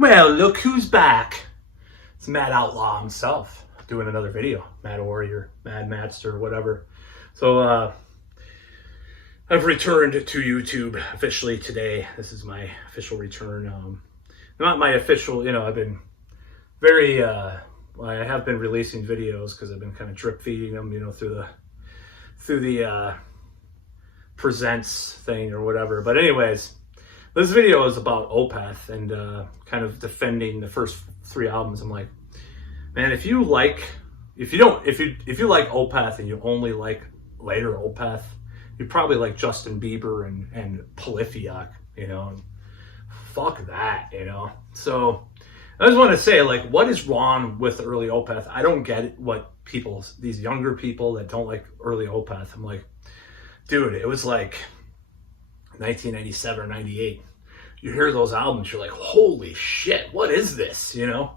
Well, look who's back. It's Mad Outlaw himself doing another video. Mad Warrior, Mad Madster, whatever. So, I've returned to YouTube officially today. This is my official return. Not my official, I've been very, I have been releasing videos because I've been kind of drip feeding them, through the presents thing or whatever. But anyways, this video is about Opeth and kind of defending the first three albums. I'm like, man, if you like Opeth and you only like later Opeth, you probably like Justin Bieber and Polyphia, and fuck that, So I just want to say, like, what is wrong with early Opeth? I don't get it, what these younger people that don't like early Opeth. I'm like, dude, it was like 1997 or 98. You hear those albums, you're like, holy shit, what is this? And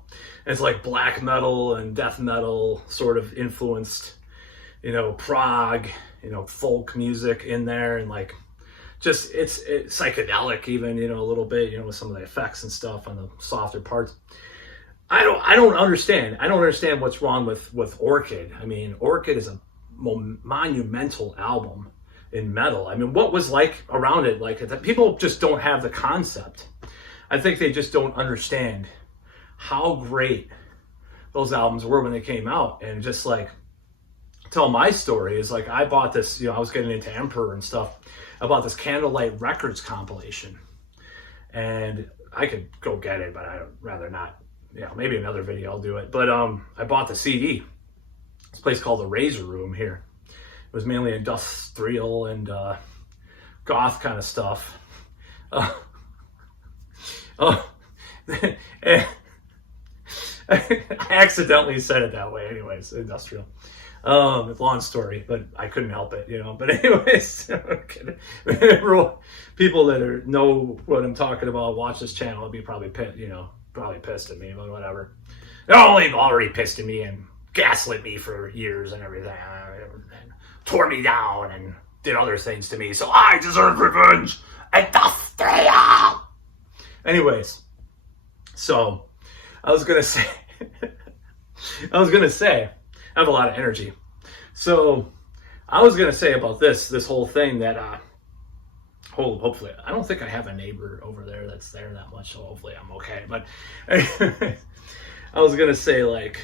it's like black metal and death metal sort of influenced, prog, folk music in there, and like just it's psychedelic even, a little bit, with some of the effects and stuff on the softer parts. I don't understand. I don't understand what's wrong with Orchid. I mean, Orchid is a monumental album in metal. I mean, what was like around it? Like, that people just don't have the concept. I think they just don't understand how great those albums were when they came out. And just like tell my story is like, I bought this, I was getting into Emperor and stuff. I bought this Candlelight Records compilation, and I could go get it, but I'd rather not. Maybe another video I'll do it. But I bought the CD. This place called the Razor Room here. It was mainly industrial and goth kind of stuff. I accidentally said it that way anyways, industrial. Long story, but I couldn't help it, But anyways, people that know what I'm talking about, watch this channel, will be probably pissed at me, but whatever. They're already pissed at me and gaslit me for years and everything. And tore me down and did other things to me, so I deserve revenge. Industrial! Anyways, so I was gonna say, I have a lot of energy. So I was gonna say about this whole thing that hopefully, I don't think I have a neighbor over there that's there that much, so hopefully I'm okay. But I was gonna say, like,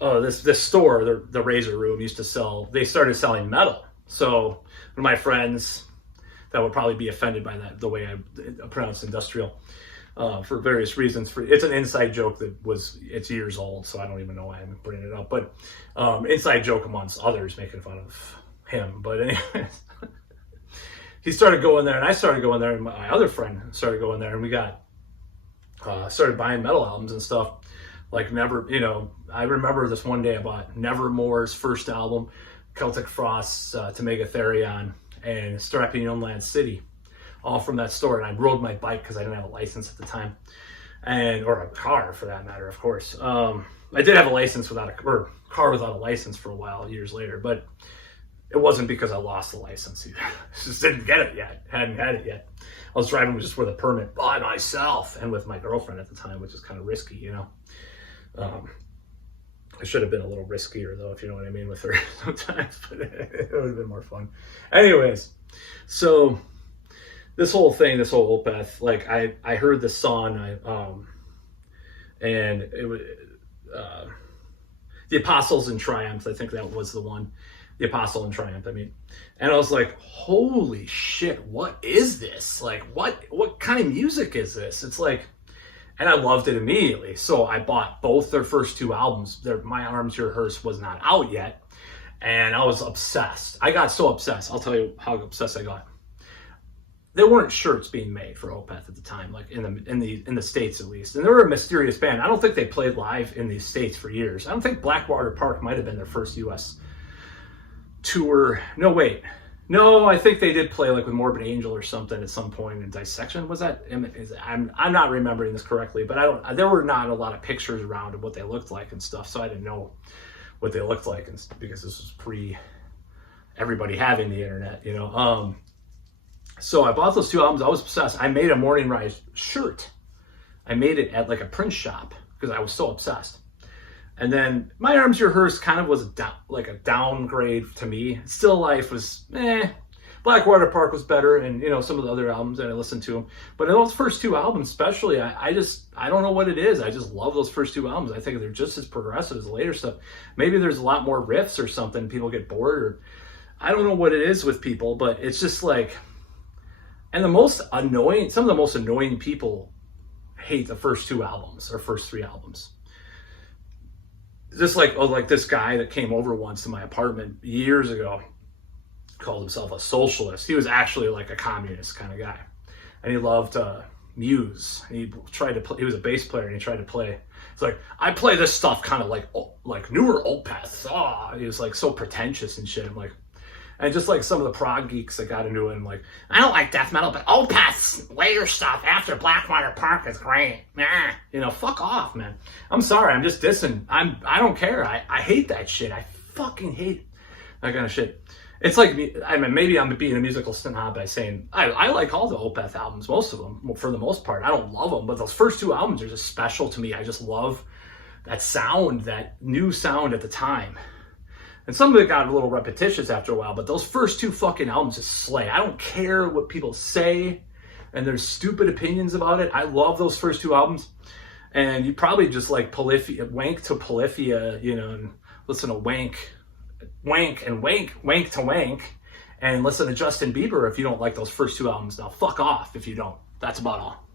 this store, the Razor Room, they started selling metal. So one of my friends that would probably be offended by that, the way I pronounce industrial, for various reasons. It's an inside joke it's years old, so I don't even know why I'm bringing it up. But inside joke amongst others, making fun of him. But anyways, he started going there, and I started going there, and my other friend started going there, and we got started buying metal albums and stuff. Like I remember this one day I bought Nevermore's first album, Celtic Frost's To Megatherion, and Strapping Young Lad City, all from that store. And I rode my bike because I didn't have a license at the time, or a car for that matter, of course. I did have a license car without a license for a while, years later, but it wasn't because I lost the license either. Just didn't get it yet, hadn't had it yet. I was driving just with a permit by myself and with my girlfriend at the time, which is kind of risky, I should have been a little riskier though, if you know what I mean, with her sometimes, but it would have been more fun. Anyways, so this whole Opeth, like I heard this song, and it was The Apostles in Triumph. I think that was the one, The Apostle in Triumph. And I was like, holy shit, what is this? Like, what kind of music is this? It's like, and I loved it immediately. So I bought both their first two albums. My Arms, Your Hearse was not out yet. And I was obsessed. I got so obsessed. I'll tell you how obsessed I got. There weren't shirts being made for Opeth at the time, like in the States at least. And they were a mysterious band. I don't think they played live in the States for years. I don't think Blackwater Park might have been their first US tour. No, wait. No, I think they did play like with Morbid Angel or something at some point in Dissection. Was that? I'm not remembering this correctly, but there were not a lot of pictures around of what they looked like and stuff, so I didn't know what they looked like, because this was pre everybody having the internet, So I bought those 2 albums. I was obsessed. I made a Morning Rise shirt. I made it at like a print shop because I was so obsessed. And then My Arms Your Hearse kind of was like a downgrade to me. Still Life was Blackwater Park was better, and some of the other albums that I listened to. But in those first 2 albums, especially, I don't know what it is. I just love those first 2 albums. I think they're just as progressive as the later stuff. Maybe there's a lot more riffs or something. People get bored, or I don't know what it is with people, but it's just like. And some of the most annoying people hate the first 2 albums or first 3 albums. Just like this guy that came over once to my apartment years ago, called himself a socialist. He was actually like a communist kind of guy, and he loved Muse. And he tried to play. He was a bass player, and he tried to play. It's like, I play this stuff kind of like newer Opeth. He was like so pretentious and shit. I'm like, and just like some of the prog geeks that got into it, I'm like, I don't like death metal, but Opeth's later stuff after Blackwater Park is great. Fuck off, man. I'm sorry, I'm just dissing. I don't care. I hate that shit. I fucking hate that kind of shit. It's like, maybe I'm being a musical snob by saying I like all the Opeth albums, most of them, for the most part. I don't love them, but those first 2 albums are just special to me. I just love that sound, that new sound at the time. And some of it got a little repetitious after a while, but those first 2 fucking albums just slay. I don't care what people say and their stupid opinions about it. I love those first 2 albums. And you probably just like Polyphia, Wank to Polyphia, and listen to Wank to Wank, and listen to Justin Bieber if you don't like those first 2 albums. Now, fuck off if you don't. That's about all.